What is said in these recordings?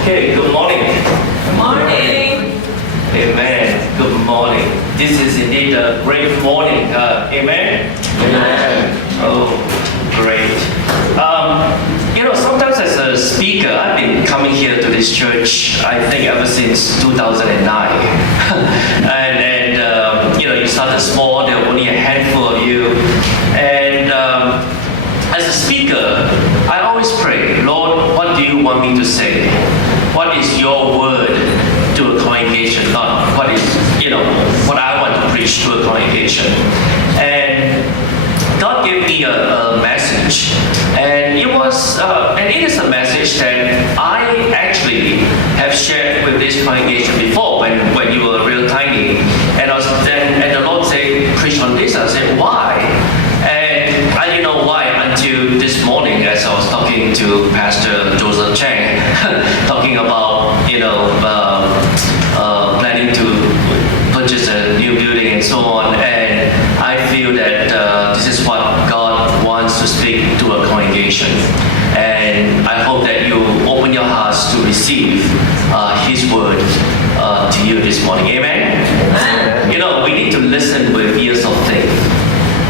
Okay, good morning. Good morning. Amen. Good morning. This is indeed a great morning. Amen. Amen. Oh, great. Sometimes as a speaker, I've been coming here to this church, I think ever since 2009. You started small, there were only a handful of you. And as a speaker, I always pray, Lord, what do you want me to say? What is your word to a congregation? Not what is, what I want to preach to a congregation. And God gave me a message, and it is a message that I actually have shared with this congregation before when you were real tiny. And the Lord said, preach on this. I said, why? And I didn't know why until this morning as I was talking to Pastor Joseph Chang, talking about, planning to purchase a new building and so on. And I feel that this is what God wants to speak to a congregation. And I hope that you open your hearts to receive His word to you this morning. Amen? Amen. We need to listen with ears of faith.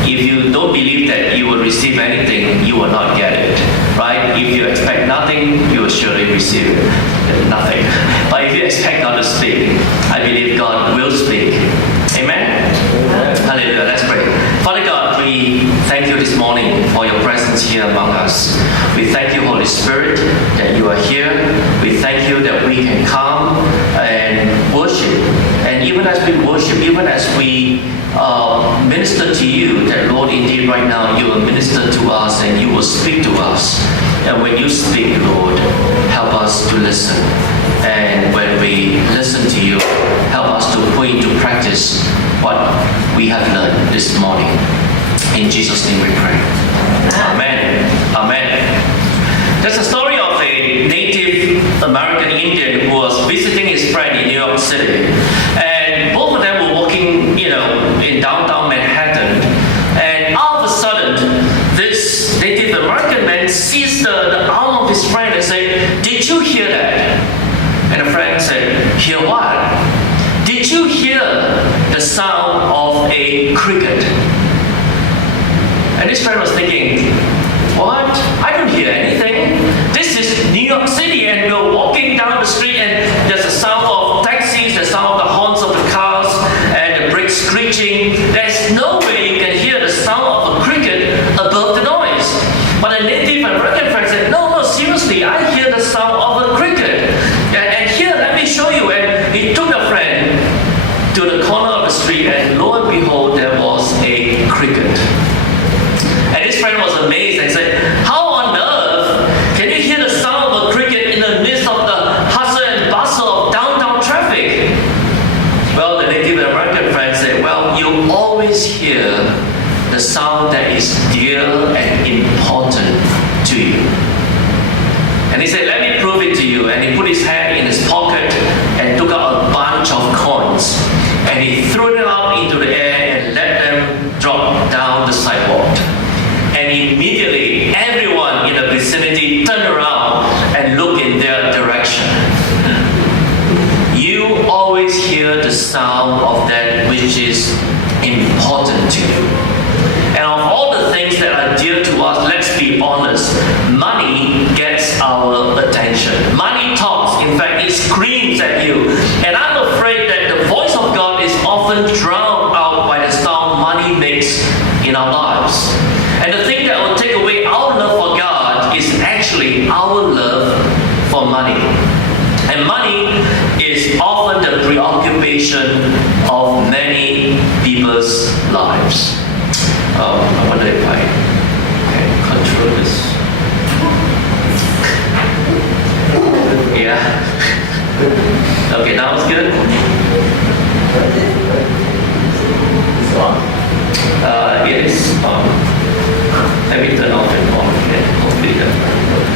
If you don't believe that you will receive anything, you will not get it, right? If you expect nothing, you will surely receive nothing. But if you expect God to speak, I believe God will speak. Amen? Amen. Hallelujah. Let's pray. Father God, we thank you this morning for your presence here among us. We thank you, Holy Spirit, that you are here. We thank you that we can come and worship. And even as we worship, even as we minister to you, that Lord, indeed right now you will minister to us and you will speak to us. And when you speak, Lord, help us to listen. And when we listen to you, help us to put into practice what we have learned this morning. In Jesus' name we pray. Amen. Amen. There's a story of a Native American Indian who was visiting his friend in New York City. And both of them were walking, in downtown Manhattan. And all of a sudden, this Native American man sees the arm of his friend and said, "Did you hear that?" And the friend said, "Hear what?" "Did you hear the sound of a cricket?" And this friend was thinking, "What? I don't hear anything. This is New York City and we're walking down the street and there's a sound of taxis, the sound of the horns of the cars and the brakes screeching. There's no way you can hear the sound of a cricket above the noise." But the Native American friend said, No, seriously, I hear the sound of a cricket. And here, let me show you." And he took the friend to the corner of the street and lo and behold, there was a cricket. And this friend was amazed and said, "How on earth can you hear the sound of a cricket in the midst of the hustle and bustle of downtown traffic?" Well, the Native American friend said, "Well, you always hear the sound that is dear and important to you." And he said, "Let me prove it to you." And he put his hand in his pocket and took out a bunch of coins. And he threw them up into the air and let them drop down the sidewalk. And immediately, everyone in the vicinity turned around and looked in their direction. You always hear the sound of that which is important to you. And of all the things that are dear to us, let's be honest, money gets our attention. Money talks. In fact, it screams at you. And I'm afraid that the voice of God is often drowned out by the sound money makes in our lives. And the thing that will take away our love for God is actually our love for money. And money is often the preoccupation of many people's lives. I wonder if I can control this. Yeah. Okay, now it's good. It is on. Let me turn off and on again. Hopefully that will work.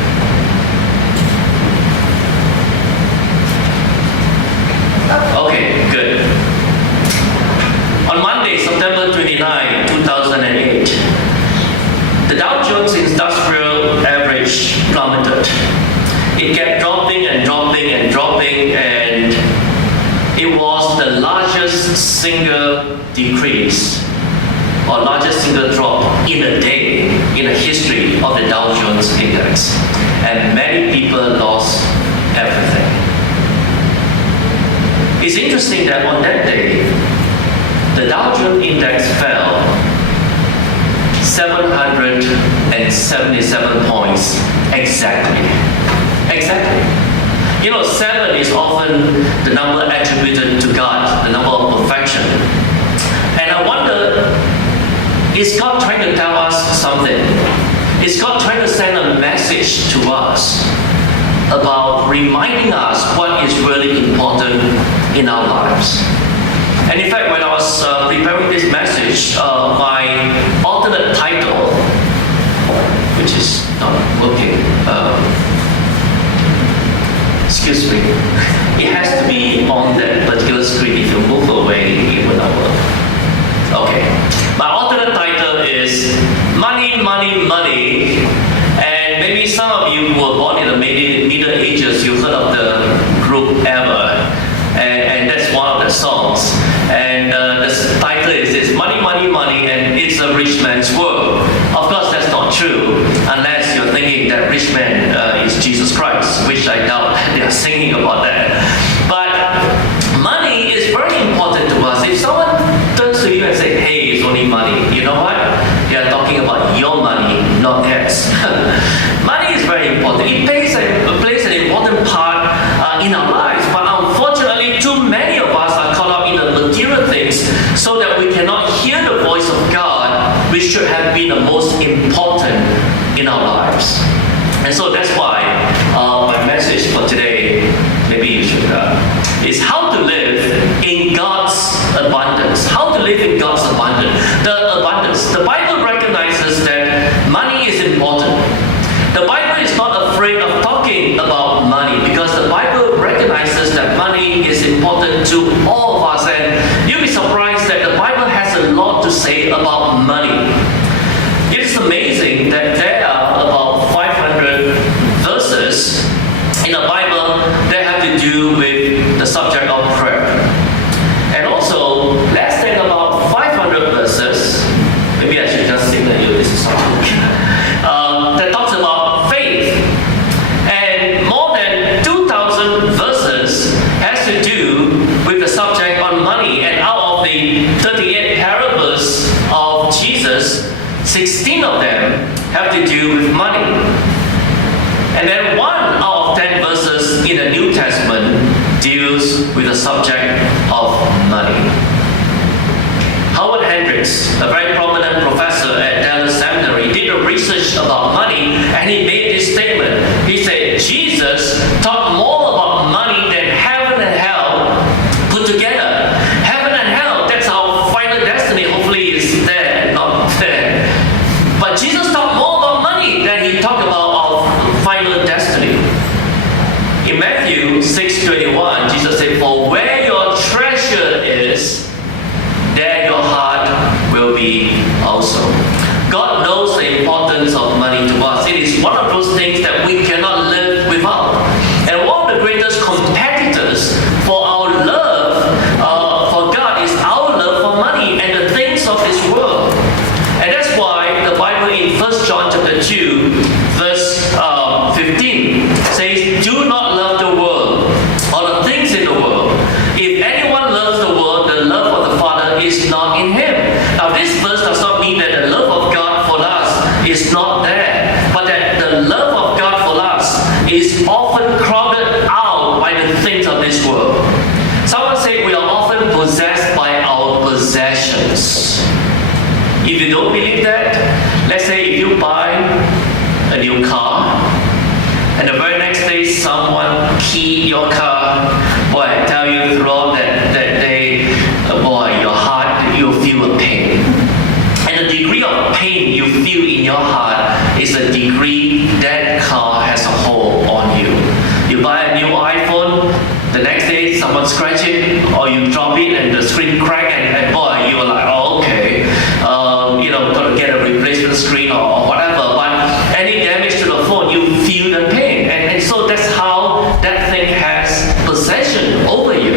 Okay, good. On Monday, September 29, 2008, the Dow Jones Industrial decrease or largest single drop in a day in the history of the Dow Jones Index. And many people lost everything. It's interesting that on that day, the Dow Jones Index fell 777 points exactly. Exactly. 7 is often the number attributed to God, the number of perfection. And I wonder, is God trying to tell us something? Is God trying to send a message to us about reminding us what is really important in our lives? And in fact, when I was preparing this message, my alternate title, which is not working, excuse me, it has to be on that particular screen. If you move away, it will not work. Okay. My alternate title is Money, Money, Money. And maybe some of you who were born in the Middle Ages, you've heard of the group Ever. And that's one of the songs. And the title is this, Money, Money, Money, and it's a rich man's world. Of course, that's not true, unless you're thinking that rich man is Jesus Christ, which I doubt they are singing about that. But money is very important to us. If someone turns to you and says, hey, it's only money, you know what? They are talking about your money, not theirs. Money is very important. It plays an important part in our lives, but unfortunately, too many of us are caught up in the material things so that we cannot hear the voice of God, which should have been the most important in our lives. And so that's why my message for today, maybe you should, is how to live in God's abundance. How to live in God's abundance. The abundance. The Bible recognizes that money is important. The Bible is not afraid of talking about money because the Bible recognizes that money is important to all of us. And you'll be surprised that the Bible has a lot to say about money. It's amazing that there are about 500 verses in the Bible that have to do with the subject of prayer. And also, less than about 500 verses, maybe I should just signal you this is something, that talks about faith. And more than 2,000 verses has to do with the subject on money. And out of the 38 parables of Jesus, 16 of them have to do with money. And then 1 out of 10 verses in the New Testament deals with the subject of money. Howard Hendricks, a very prominent professor at Dallas Seminary, did a research about money, and he made this statement. He said, Jesus talked more about money than heaven and hell put together. Heaven and hell, that's our final destiny. Hopefully it's there, not there. But Jesus talked more about money than he talked about our final destiny. In Matthew 6:21, Jesus said, for where your treasure is, there your heart will be also. God knows the importance of money to us. It is one of those things that we cannot live without. And one of the greatest competitors for our love for God is our love for money and the things of this world. And that's why the Bible in 1 John chapter 2, verse 15 says, do not love the world or the things in the world. If anyone loves the world, the love of the Father is not in him. Now this verse does not mean that the love of God for us is not there, but that the love of God for us is often crowded out by the things of this world. Someone said we are often possessed by our possessions. If you don't believe that, let's say if you buy a new car, and the very next day someone keyed your car, boy, I tell you throughout that day, boy, your heart, you'll feel a pain. And the degree of pain you feel in your heart is the degree that car has a hold on you. You buy a new iPhone, the next day someone scratch it, or you drop it and the screen crack, and boy, you were like, oh, okay, gotta get a replacement screen or whatever. But any damage to the phone, you feel the pain. And so that's how that thing has possession over you.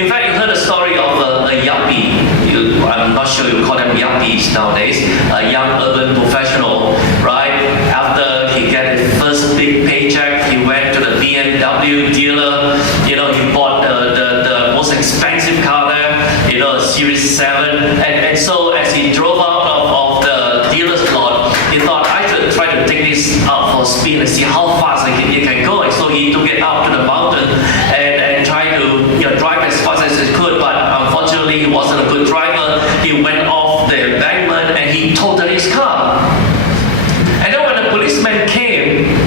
In fact, you heard a story of a yuppie speed and see how fast it can go. And so he took it up to the mountain and tried to drive as fast as he could. But unfortunately, he wasn't a good driver. He went off the embankment and he totaled his car. And then when the policeman came,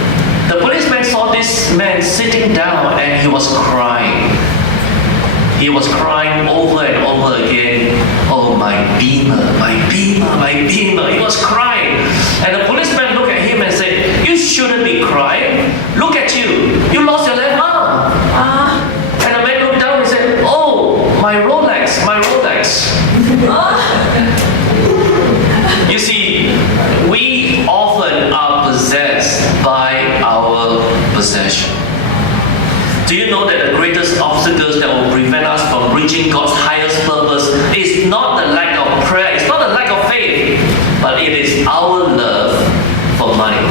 the policeman saw this man sitting down and he was crying. He was crying over and over again. Oh, my Beamer, my Beamer, my Beamer. He was crying. And the policeman looked at him and said, you shouldn't be crying. Look at you. You lost your left arm. And the man looked down and said, oh, my Rolex, my Rolex. You see, we often are possessed by our possession. Do you know that the greatest obstacles that will prevent us from reaching God's highest purpose is not the lack of prayer, it's not the lack of faith, but it is our love for money.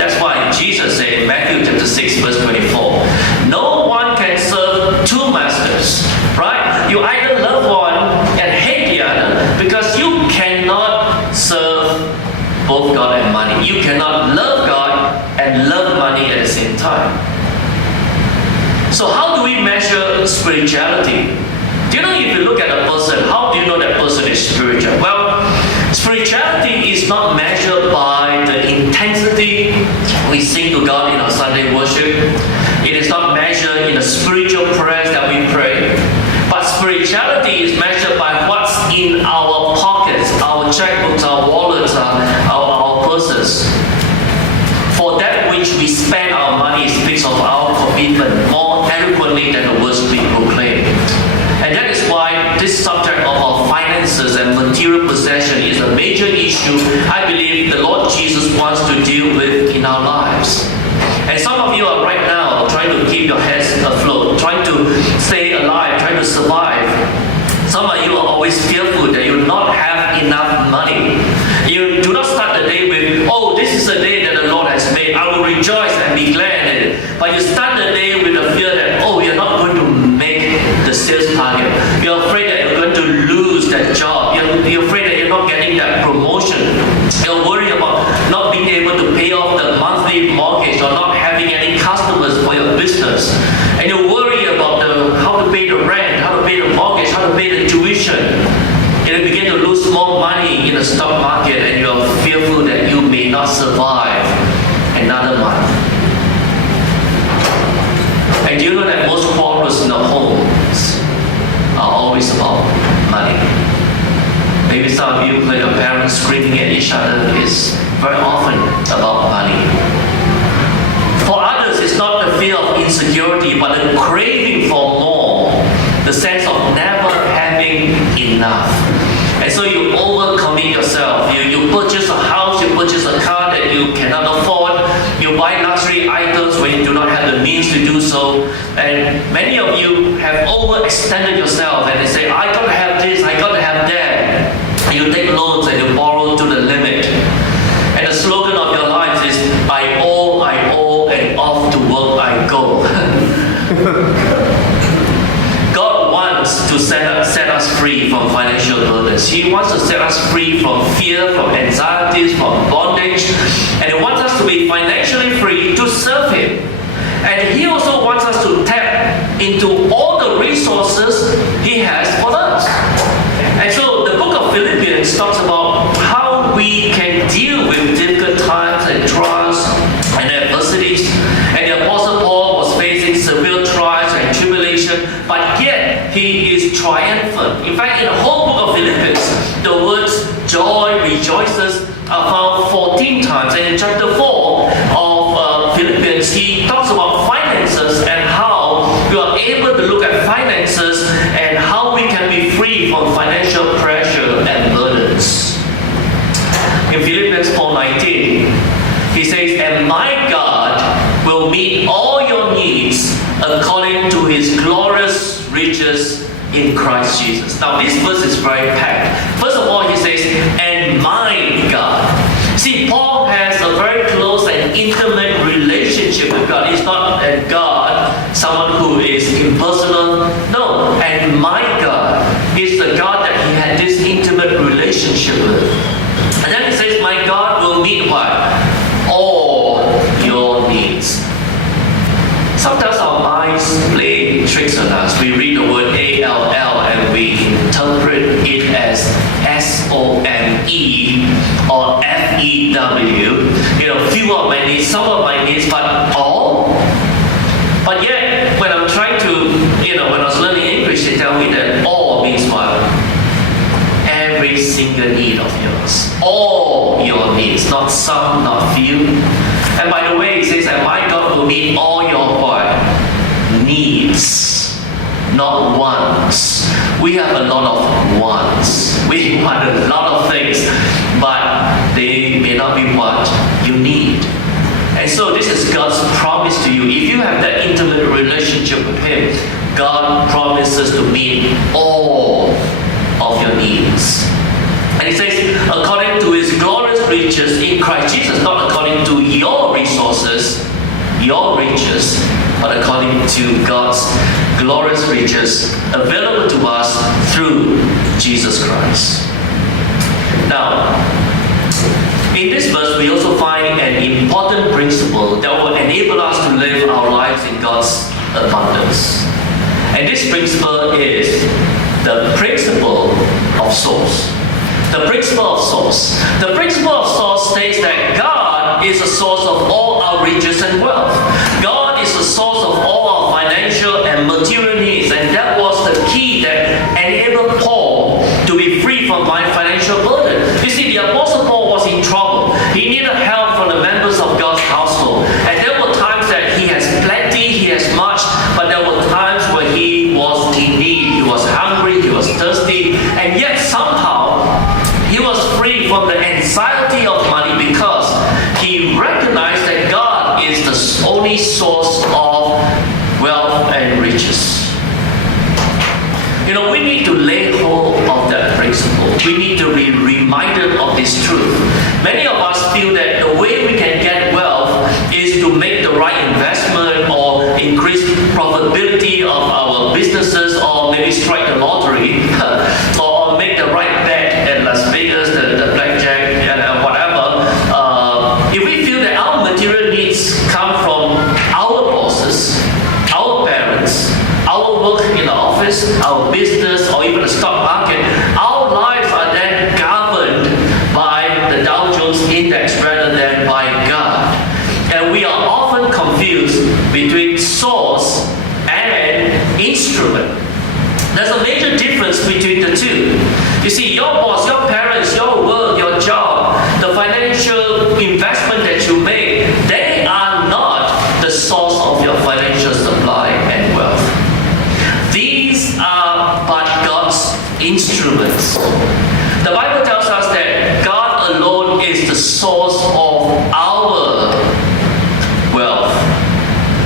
That's why Jesus said in Matthew chapter 6 verse 24, no one can serve two masters, right? You either love one and hate the other, because you cannot serve both God and money. You cannot love God and love money at the same time. So how do we measure spirituality? Do you know, if you look at a person, how do you know that person is spiritual? Well, spirituality is not measured by the intensity we sing to God in our Sunday worship. It is not measured in the spiritual prayers that we pray. But spirituality is measured by what's in our pockets, our checkbooks, our wallets, our purses. For that which we spend our money speaks of our commitment more eloquently than the words we proclaim. And that is why this subject of our finances and material possession is a major issue I believe the Lord Jesus wants to deal with in our lives. And some of you are right now trying to keep your heads afloat, trying to stay alive, trying to survive. Some of you are always fearful that you will not have enough money. You do not start the day with, oh, this is a day that the Lord has made, I will rejoice and be glad in it. But you start the day with the fear that, oh, you're not going to make the sales target. You're afraid that you're going to lose that job. You're afraid that you're not getting that promotion. You're worried about not being able to pay off the monthly mortgage or not having any customers for your business. And you worry about how to pay the rent, how to pay the mortgage, how to pay the tuition. And you begin to lose more money in the stock market and you are fearful that you may not survive another month. And do you know that most quarrels in the homes are always about money? Maybe some of you heard your parents screaming at each other. It's very often about money. For others, it's not the fear of insecurity, but the craving for more, the sense of never having enough. And so you overcommit yourself. You purchase a house, you purchase a car that you cannot afford, you buy luxury items when you do not have the means to do so. And many of you have overextended yourself and they say, I gotta have this, I gotta have that. And you take loans and you borrow to the limit. And the slogan of your life is, I owe, and off to work I go. God wants to set us free from financial burdens. He wants to set us free from fear, from anxieties, from bondage. And He wants us to be financially free to serve Him. And He also wants us to tap into all the resources He has for us. And so the book of Philippians talks about how we can deal with difficult times and trials and adversities. And the Apostle Paul was facing severe trials and tribulation, but yet he is triumphant. In fact, in the whole book of Philippians, the words joy, rejoices are found 14 times. And in chapter 4 of Philippians, he talks about finances and how we are able to look at finances and how we can be free from financial pressure and burdens. In Philippians 4:19, he says, and my God will meet all your needs according to His glorious riches in Christ Jesus. Now this verse is very packed. First of all, he says, and my God. See, Paul has a very close and intimate relationship with God. He's not a God, someone who is impersonal. No, and my God is the God that he had this intimate relationship with. And then he says, my God will meet what? All needs, some of my needs, but all? But yet, when I'm trying to, when I was learning English, they tell me that all means what? Every single need of yours. All your needs, not some, not few. And by the way, it says that my God will meet all your what? Needs, not wants. We have a lot of wants. We want a lot of things, but they may not be what you need. And so this is God's promise to you. If you have that intimate relationship with Him, God promises to meet all of your needs. And He says, according to His glorious riches in Christ Jesus, not according to your resources, your riches, but according to God's glorious riches available to us through Jesus Christ. Now, in this verse, we also find an important principle that will enable us to live our lives in God's abundance. And this principle is the principle of source. The principle of source. The principle of source states that God is the source of all our riches and wealth. God is the source of all our financial and material needs, and that was the key that enabled Paul to be free from my financial burden. You see, the Apostle Paul was in trouble. He needed help from the members of God's household. And there were times that he has plenty, he has much, but there were times where he was in need. He was hungry, he was thirsty, and yet somehow he was free from the anxiety of money because he recognized that God is the only source of wealth and riches. We need to lay hold of that principle. We need to be reminded of this truth. Many of us feel that the way we can get wealth is to make the right investment or increase profitability of our businesses, or maybe strike the lottery or make the right bet at Las Vegas, the blackjack, and whatever. If we feel that our material needs come from our bosses, our parents, our work in the office, our business, or even the stock market, our lives are then governed by the Dow Jones Index rather than by God. And we are often confused between source and instrument. There's a major difference between the two. You see, your boss, your parents, your work, your job, the financial investment that you make, they are not the source of your financial supply and wealth. These are but God's instruments. The Bible tells us that God alone is the source of our wealth.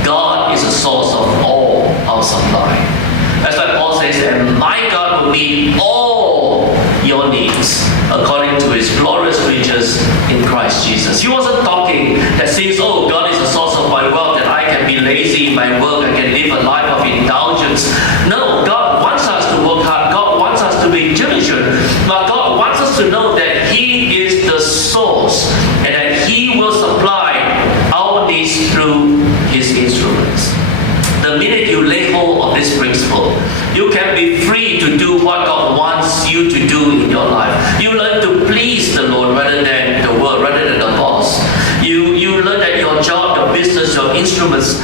God is the source of all our supply. That's why Paul says, and my God will meet all your needs according to His glorious riches in Christ Jesus. He wasn't talking that since, God is the source of my wealth, that I can be lazy in my work, I can live a life of indulgence. No, God wants us to work hard. God wants us to be diligent. But God wants us to know that He is the source and that He will supply our needs through His instruments. The minute you lay hold of this principle, you can be free to do what God wants you to do in your life. You learn to please the Lord rather than the world, rather than the boss. You learn that your job, your business, your instruments,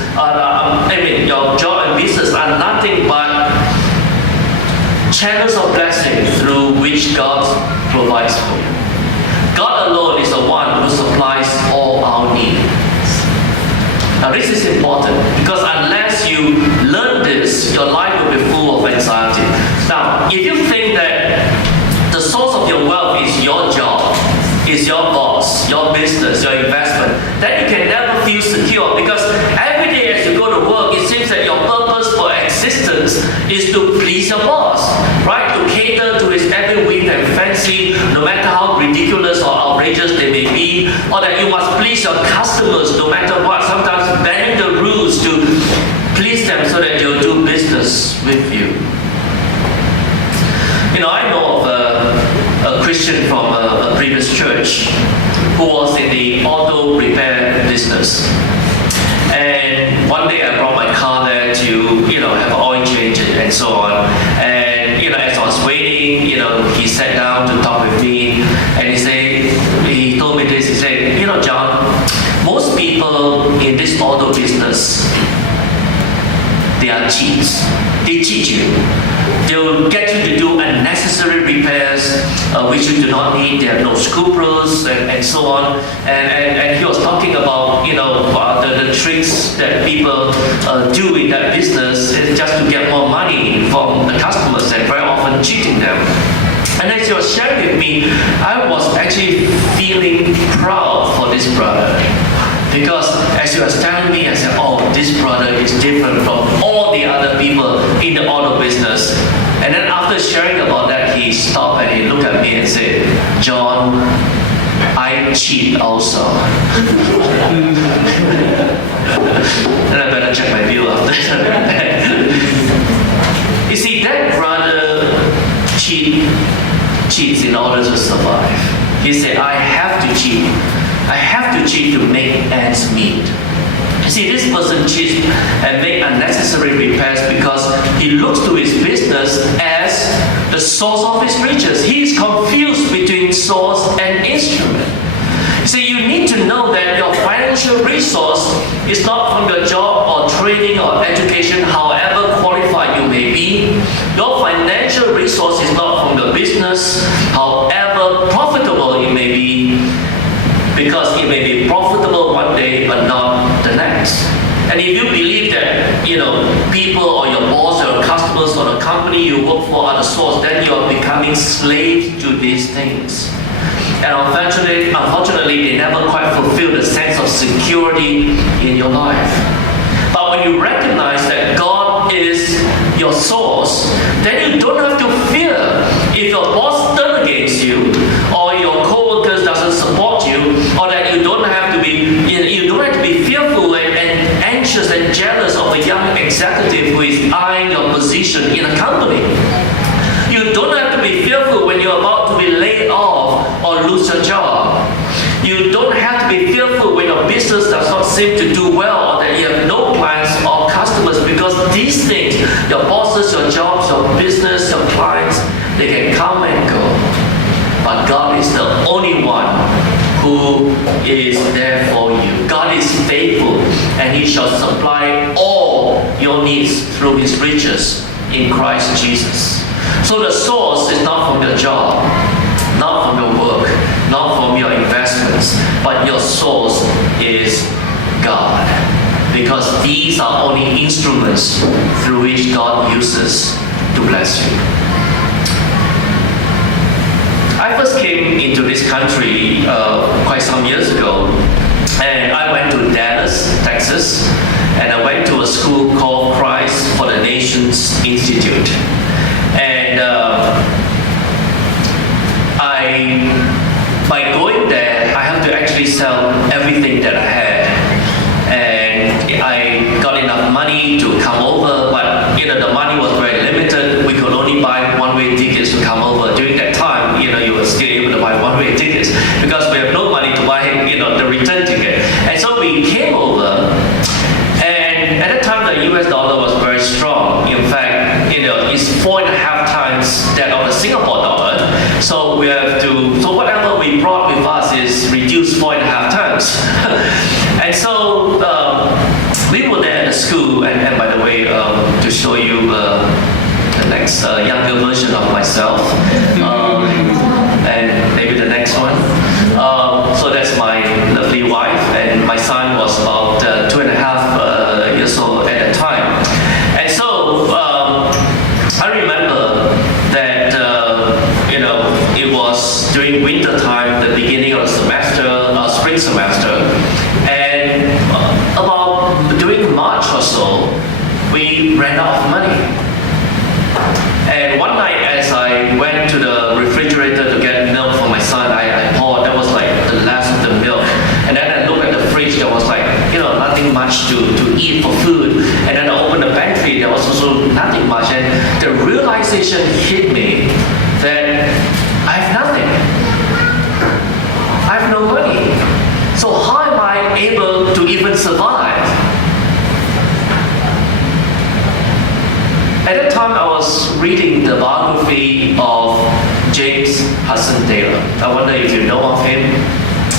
your job and business are nothing but channels of blessing through which God provides for you. God alone is the one who supplies all our needs. Now this is important because unless you learn this, your life will be full of anxiety. Now, if you think that the source of your wealth is your job, is your boss, your business, your investment, then you can never feel secure because every day as you go to work, it seems that your purpose for existence is to please your boss, right? To cater to his every whim and fancy, no matter how ridiculous or outrageous they may be, or that you must please your customers no matter what, sometimes bending the rules to please them so that they'll do business with you. I know of a Christian from a previous church who was in the auto repair business. And one day I brought my car there to, have an oil change and so on. And, as I was waiting, he sat down to talk with me and he told me this, he said, John, most people this auto business, they are cheats. They cheat you. They'll get you to do unnecessary repairs which you do not need. They have no scruples and so on. And he was talking about the tricks that people do in that business is just to get more money from the customers and very often cheating them. And as he was sharing with me, I was actually feeling proud for this brother. Because as he was telling me, I said, oh, this brother is different from all the other people in the auto business. And then after sharing about that, he stopped and he looked at me and said, John, I cheat also. And I better check my bill after that. You see, that brother cheats in order to survive. He said, I have to cheat. I have to cheat to make ends meet. You see, this person cheats and makes unnecessary repairs because he looks to his business as the source of his riches. He is confused between source and instrument. You see, you need to know that your financial resource is not from your job or training or education, however qualified you may be. Your financial resource is not from your business, however profitable you may be. Because it may be profitable one day but not the next. And if you believe that people or your boss or your customers or the company you work for are the source, then you are becoming slaves to these things. And unfortunately, they never quite fulfill the sense of security in your life. But when you recognize that God is your source, then you don't have to fear if your boss turns against you, or your co-workers doesn't support you, or that you don't have to be fearful and anxious and jealous of a young executive who is eyeing your position in a company. You don't have to be fearful when you're about to be laid off or lose your job. You don't have to be fearful when your business does not seem to do well or that you have no clients or customers, because these things, your bosses, your jobs, your business, your clients, they can come and go. But God is the only one who is there for you. God is faithful and He shall supply all your needs through His riches in Christ Jesus. So the source is not from your job, not from your work, not from your investments, but your source is God. Because these are only instruments through which God uses to bless you. I first came into this country quite some years ago, and I went to Dallas, Texas, and I went to a school called Christ for the Nations Institute. And by going there, I have to actually sell everything that I had. And I got enough money to come over, but the money was very limited. We could only buy one-way tickets to come over. During that time, you were still able to buy one-way tickets because we have no money to buy, the return ticket. And so we came over, and at that time the US dollar was very strong. In fact, it's 4.5 times that of the Singapore dollar. So whatever we brought with us is reduced 4.5 times. And so we were there at the school, and by the way, to show you the next younger version of myself, and maybe the next one. So that's my lovely wife, and my son was about 2.5 years old at that time. And so I remember that it was during winter time, the beginning of the semester, spring semester, and during March or so, we ran out of money. And one night, as I went to the refrigerator to get milk for my son, I poured. That was like the last of the milk. And then I looked at the fridge. There was nothing much to eat for food. And then I opened the pantry. There was also nothing much. And the realization hit me that I have nothing. I have no money. So how am I able to even survive? At that time, I was reading the biography of James Hudson Taylor. I wonder if you know of him.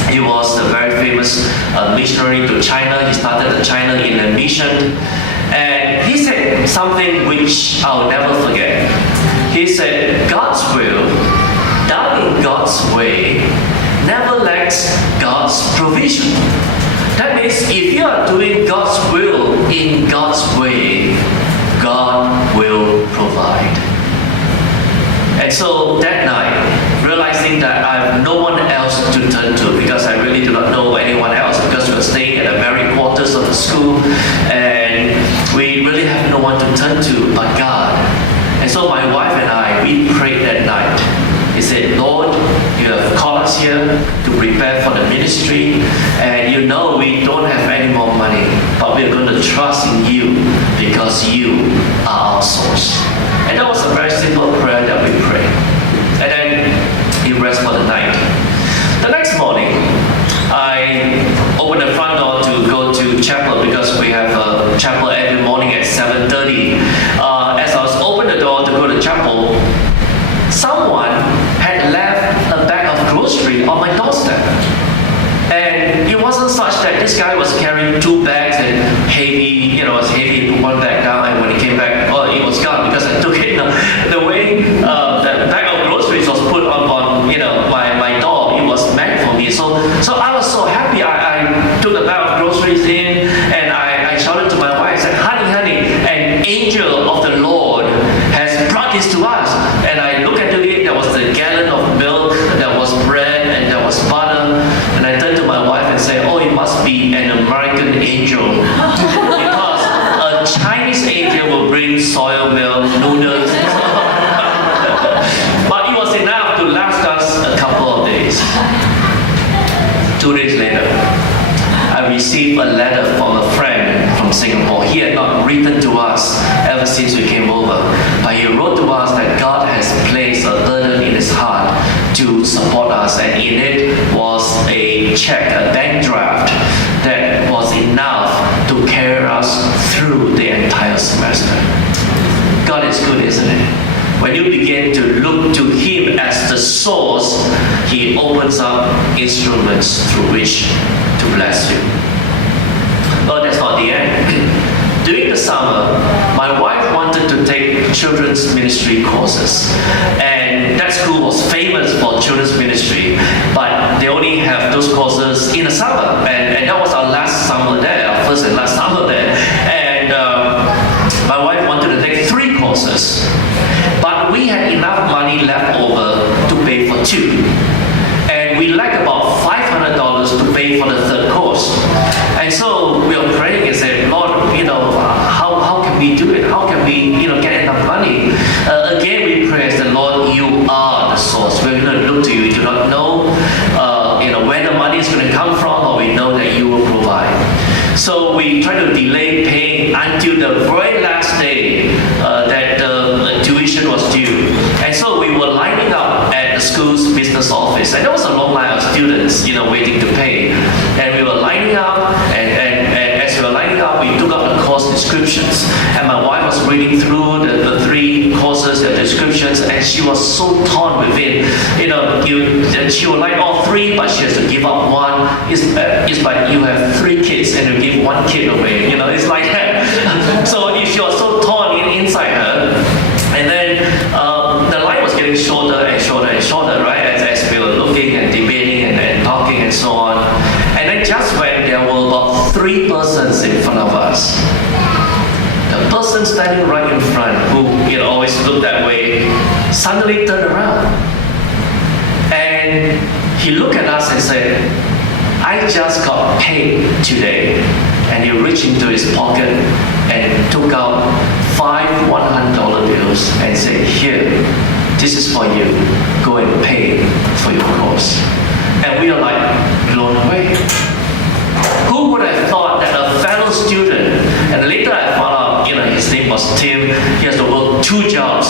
He was a very famous missionary to China. He started the China Inland Mission. And he said something which I'll never forget. He said, God's will, done in God's way, never lacks God's provision. That means if you are doing God's will in God's way, God will provide. And so that night, realizing that I have no one else to turn to, because I really do not know anyone else, because we were staying at the very quarters of the school, and we really have no one to turn to but God. And so my wife and I, we prayed that night. He said, Lord, you have called us here to prepare for the ministry, and you know we don't have any more money, but we're going to trust in you because you are our source. And that was a very simple prayer that we prayed. And then he rested for the night. The next morning, I opened the front door to go to chapel because we have a chapel every morning at 7:30. As I was opening the door to go to chapel, someone had left a bag of grocery on my doorstep. And it wasn't such that this guy was carrying 2 bags and heavy, it was heavy, he put one bag down, and when he came back, it was gone because I took it. The way the bag of groceries was put on my door, it was meant for me. So I was so happy. I took the bag of groceries in, and I shouted to my wife, I said, honey, an angel of the Lord has brought this to us. And I looked at it, there was a gallon of milk, there was bread, and there was butter. And I turned to my wife and said, oh, it must be an American angel. Because a Chinese angel will bring soy milk, noodles. But it was enough to last us a couple of days. 2 days later, I received a letter from a friend from Singapore. He had not written to us ever since we came over, but he wrote to us that God has placed a burden in his heart to support us, and in it was a check, a bank draft that was enough to carry us through the entire semester. God is good, isn't it? When you begin to look to him as the source, he opens up instruments through which to bless you. But that's not the end. During the summer, my wife wanted to take children's ministry courses. And that school was famous for children's ministry, but they only have those courses in the summer. And that was our last summer there, our first and last summer there. And my wife wanted to take 3 courses. But we had enough money left over to pay for 2. And we lacked about $500 to pay for the 3rd course. And so we were praying and said, Lord, how can we do it? How can we, get enough money? Again, we pray as the Lord, you are the source. We're going to look to you. We do not know, where the money is going to come from, or we know that you will provide. So we try to delay paying until the very last day that the tuition was due. And so we were lining up at the school's business office. And there was a long line of students, waiting to pay. And we were lining up, and as we were lining up, we took up the course descriptions. And my wife was reading through the 3 courses, the descriptions, and she was so torn within. She would like all 3, but she has to give up one. It's like you have 3 kids and you give 1 kid away. It's like that. So if she was so torn inside her, and then the line was getting shorter and shorter and shorter, right? As we were looking and debating and talking and so on. And then just when there were about 3 persons in front of us, the person standing right in front, who always looked that way, suddenly turned around. And he looked at us and said, I just got paid today. And he reached into his pocket and took out 5 $100 bills and said, here, this is for you. Go and pay for your course. And we are like blown away. Who would have thought that a fellow student, and later I found out, his name was Tim, he has to work 2 jobs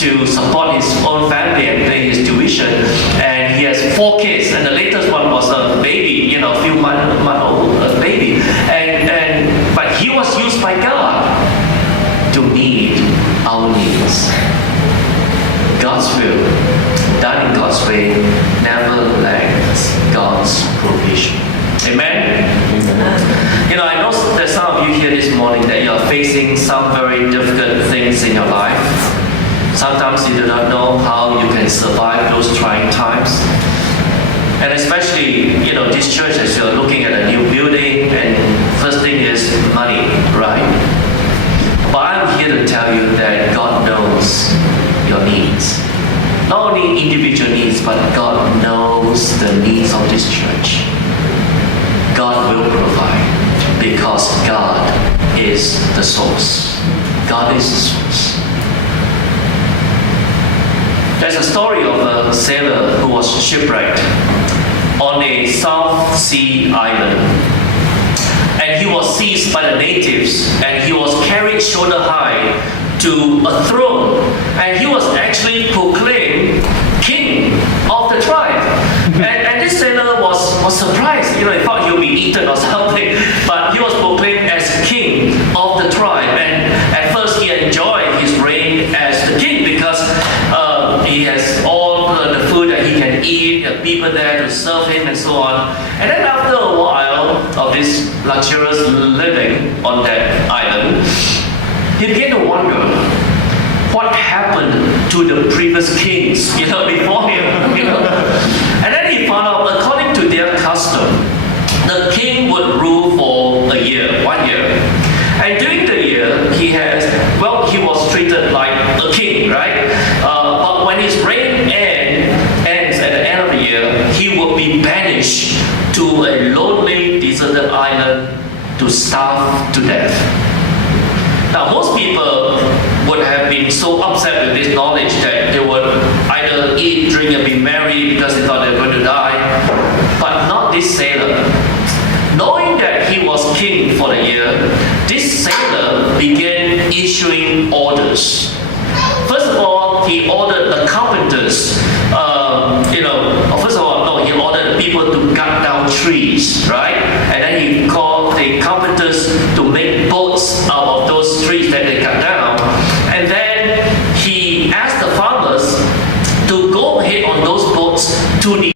to support his own family and pay his tuition, and he has 4 kids, and the latest one was a baby, a few month old baby, but he was used by God to meet our needs. God's will, done in God's way, never lacks God's provision. some very difficult things in your life. Sometimes you do not know how you can survive those trying times. And especially, this church, as you're looking at a new building, and first thing is money, right? But I'm here to tell you that God knows your needs. Not only individual needs, but God knows the needs of this church. God will provide because God is the source. God is the source. There's a story of a sailor who was shipwrecked on a South Sea island. And he was seized by the natives, and he was carried shoulder high to a throne, and he was actually proclaimed king of the tribe. And this sailor was surprised. He thought he would be eaten or something, but he was proclaimed as king of the tribe. And at first he enjoyed his reign as the king because he has all the food that he can eat, the people there to serve him and so on. And then after a while of this luxurious living on that island, he began to wonder what happened to the previous kings, before him, And then he found out, according to their custom, the king would rule for 1 year. And during the year, he was treated like a king, right? But when his reign ends at the end of the year, he would be banished to a lonely, deserted island to starve to death. Now, most people would have been so upset with this knowledge that they would either eat, drink, and be merry because they thought they were going to die. But not this sailor. Knowing that he was king for the year, this sailor began issuing orders. First of all, he ordered the carpenters, he ordered the people to cut down trees, right? And then he called the carpenters